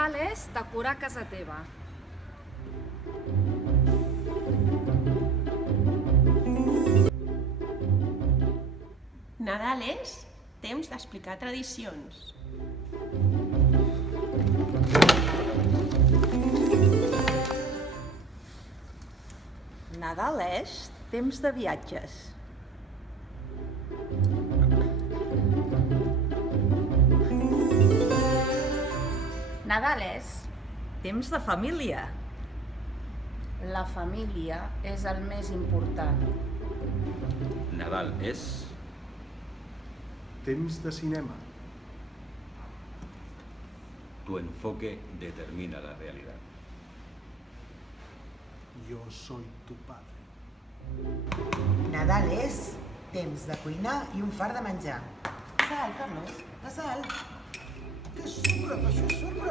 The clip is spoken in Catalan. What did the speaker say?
Nadal és decorar casa teva. Nadal és temps d'explicar tradicions. Nadal és temps de viatges. Nadal és... Temps de família. La família és el més important. Nadal és... Temps de cinema. Tu enfoque determina la realidad. Yo soy tu padre. Nadal és temps de cuinar i un fart de menjar. La sal, Carlos, la sal. Que sucre, que això és sucre.